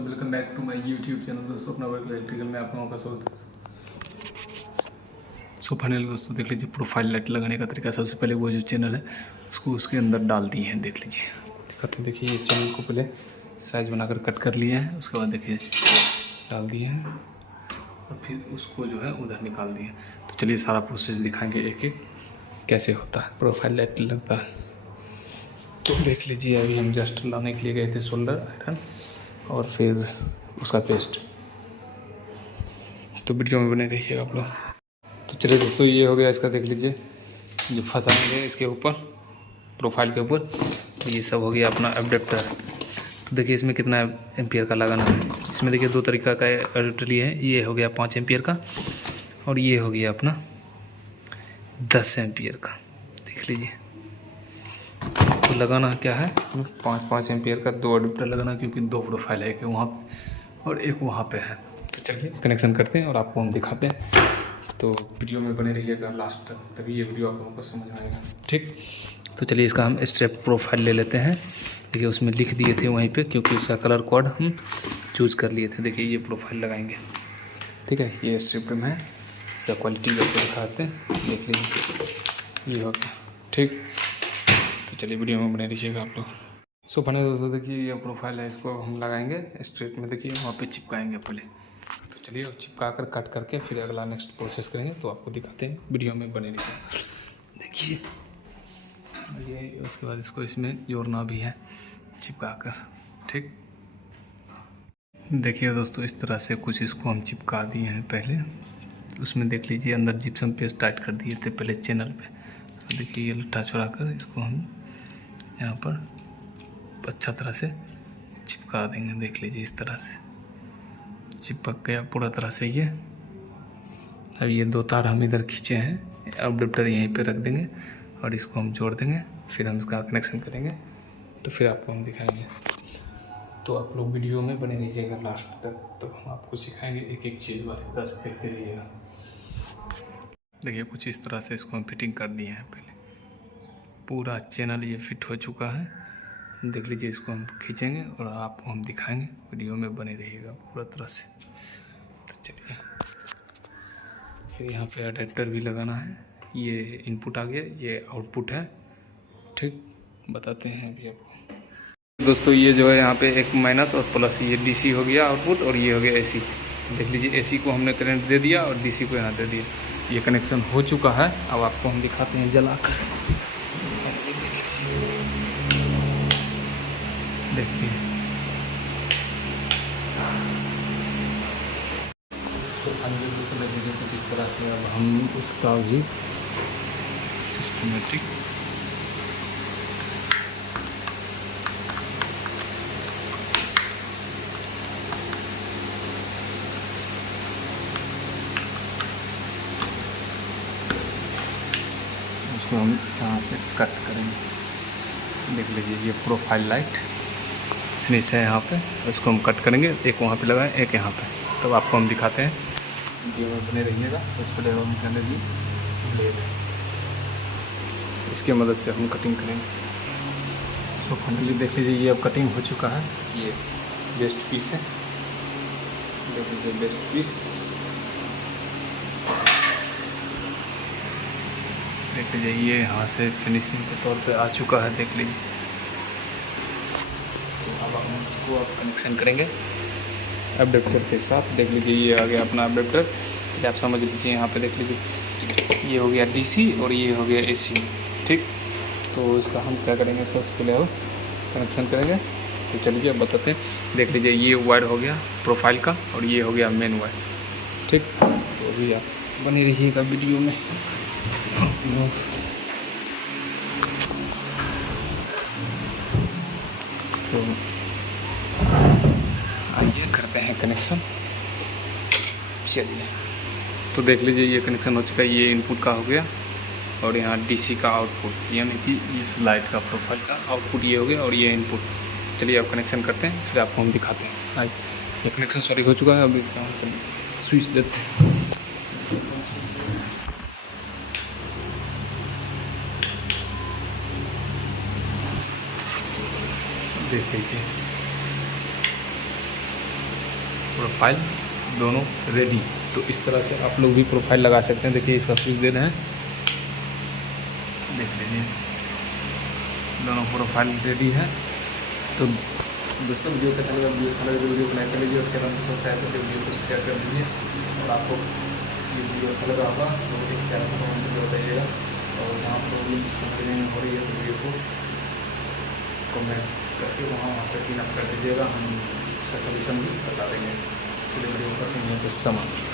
दोस्तों, welcome back to my YouTube channel. दोस्तों अपना वर्क इलेक्ट्रिकल में आप लोगों का स्वागत है। सो फाइनली दोस्तों देख लीजिए, प्रोफाइल लाइट लगाने का तरीका। सबसे पहले वो जो चैनल है उसको उसके अंदर डाल दिए हैं। देख लीजिए, दिखाते हैं। देखिए, ये चैनल को पहले साइज बनाकर कट कर लिए हैं, उसके बाद देखिए डाल दिए हैं और फिर उसको जो है उधर निकाल दिए। तो चलिए सारा प्रोसेस दिखाएंगे एक एक कैसे होता है प्रोफाइल लाइट लगता है। तो देख लीजिए, अभी हम जस्ट लाने के लिए गए थे सोल्डर आयरन और फिर उसका पेस्ट। तो वीडियो में बने रहिएगा आप लोग। तो चलिए दोस्तों, ये हो गया इसका। देख लीजिए, जो फंसाएंगे इसके ऊपर, प्रोफाइल के ऊपर। तो ये सब हो गया अपना एडेप्टर। तो देखिए इसमें कितना एम्पियर का लगाना है। इसमें देखिए दो तरीका का एडेप्टर लिए है। ये हो गया 5 एम्पियर का और ये हो गया अपना 10 एम्पियर का। देख लीजिए, तो लगाना क्या है, 5 एम्पियर का 2 एडेप्टर लगाना, क्योंकि 2 प्रोफाइल है, एक वहाँ और एक वहाँ पे है। तो चलिए कनेक्शन करते हैं और आपको हम दिखाते हैं। तो वीडियो में बने रहिएगा लास्ट तक, तभी ये वीडियो आप लोगों को समझ में आएगा। ठीक, तो चलिए इसका हम स्टेप प्रोफाइल ले लेते हैं। देखिए उसमें लिख दिए थे वहीं पे, क्योंकि उसका कलर कोड हम चूज़ कर लिए थे। देखिए ये प्रोफाइल लगाएंगे, ठीक है। ये स्ट्रिप में है, इसका क्वालिटी आपको दिखाते हैं। देख लीजिए, ये हो गया। ठीक, तो चलिए वीडियो में बने रहिएगा आप लोग। सो बने दोस्तों, देखिए ये प्रोफाइल है, इसको हम लगाएंगे स्ट्रेट में। देखिए वहाँ पे चिपकाएंगे पहले। तो चलिए और चिपका कर कट करके फिर अगला नेक्स्ट प्रोसेस करेंगे, तो आपको दिखाते हैं। वीडियो में बने रहिए। देखिए ये, उसके बाद इसको इसमें जोड़ना भी है चिपका कर। ठीक, देखिए दोस्तों, इस तरह से कुछ इसको हम चिपका दिए हैं पहले। उसमें देख लीजिए अंदर जिप्सम पेस्ट टाइट कर दिए थे पहले चैनल पे। तो देखिए ये लट्ठा छोड़ा कर इसको हम यहाँ पर अच्छा तरह से चिपका देंगे। देख लीजिए इस तरह से चिपक गया पूरा तरह से ये। अब ये 2 तार हम इधर खींचे हैं, एडेप्टर यहीं पे रख देंगे और इसको हम जोड़ देंगे। फिर हम इसका कनेक्शन करेंगे, तो फिर आपको हम दिखाएंगे। तो आप लोग वीडियो में बने रहिएगा लास्ट तक, तो हम आपको सिखाएंगे एक एक चीज़ वाले। 10 देखते रहिएगा। देखिए कुछ इस तरह से इसको हम फिटिंग कर दिए हैं पहले। पूरा चैनल ये फिट हो चुका है। देख लीजिए, इसको हम खींचेंगे और आपको हम दिखाएंगे। वीडियो में बने रहिएगा पूरा तरह से। तो चलिए, फिर यहाँ पे अडेप्टर भी लगाना है। ये इनपुट आ गया, ये आउटपुट है। ठीक, बताते हैं अभी आपको। दोस्तों ये जो है यहाँ पे एक माइनस और प्लस, ये डीसी हो गया आउटपुट और ये हो गया एसी। देख लीजिए, एसी को हमने करंट दे दिया और डीसी को यहाँ दे दिया। ये कनेक्शन हो चुका है। अब आपको हम दिखाते हैं जलाकर। देखिए, तो फाइनली दोस्तों देख लीजिए कुछ इस तरह से। अब हम उसका भी सिस्टमेटिक उसको हम यहाँ से कट करेंगे। देख लीजिए, ये प्रोफाइल लाइट फिनिश है यहाँ पे। इसको हम कट करेंगे, एक वहाँ पे लगाएं, एक यहाँ पे। तब आपको हम दिखाते हैं। वीडियो में बने रहिएगा। सबसे पहले हम कहने भी ब्लेड है, इसकी मदद से हम कटिंग करेंगे। सो फाइनली देख लीजिए, ये अब कटिंग हो चुका है। ये बेस्ट पीस है, देख लीजिए बेस्ट पीस। देख लीजिए, ये यहाँ से फिनिशिंग के तौर पे आ चुका है। देख लीजिए, तो अब हम इसको अब कनेक्शन करेंगे एडेप्टर के साथ। देख लीजिए, ये आ गया अपना एडेप्टर। तो आप समझ लीजिए, यहाँ पे देख लीजिए, ये हो गया डीसी और ये हो गया एसी। ठीक, तो इसका हम क्या करेंगे, सबसे पहले अब कनेक्शन करेंगे। तो चलिए अब बताते हैं। देख लीजिए, ये वायर हो गया प्रोफाइल का और ये हो गया मेन वायर। ठीक, तो अभी आप बनी रहिएगा वीडियो में। तो आइए करते हैं कनेक्शन। चलिए, तो देख लीजिए, ये कनेक्शन हो चुका है। ये इनपुट का हो गया और यहाँ डीसी का आउटपुट, यानी कि इस लाइट का प्रोफाइल का आउटपुट ये हो गया और ये इनपुट। चलिए अब कनेक्शन करते हैं, फिर आपको हम दिखाते हैं। आइए, ये कनेक्शन सॉरी हो चुका है। अब इसका हम स्विच देते हैं। देख लीजिए, प्रोफाइल दोनों रेडी। तो इस तरह से आप लोग भी प्रोफाइल लगा सकते हैं। देखिए इसका स्विच दे रहे हैं, देख लीजिए दोनों प्रोफाइल रेडी है। तो दोस्तों वीडियो कैसा लगा, वीडियो अच्छा लगे तो वीडियो को लाइक कर लीजिए और चैनल को सब्सक्राइब करके वीडियो को शेयर कर दीजिए। और आपको ये वीडियो अच्छा लगा होगा तो एक प्यारा सा कमेंट करके बताइएगा। और जहाँ प्रॉब्लम समझने में हो रही है तो वीडियो को कमेंट करके वहाँ पर क्लीन अप कर दीजिएगा, हम उसका सोल्यूशन भी बता देंगे। चलिए वीडियो करते हैं कुछ समाप्त।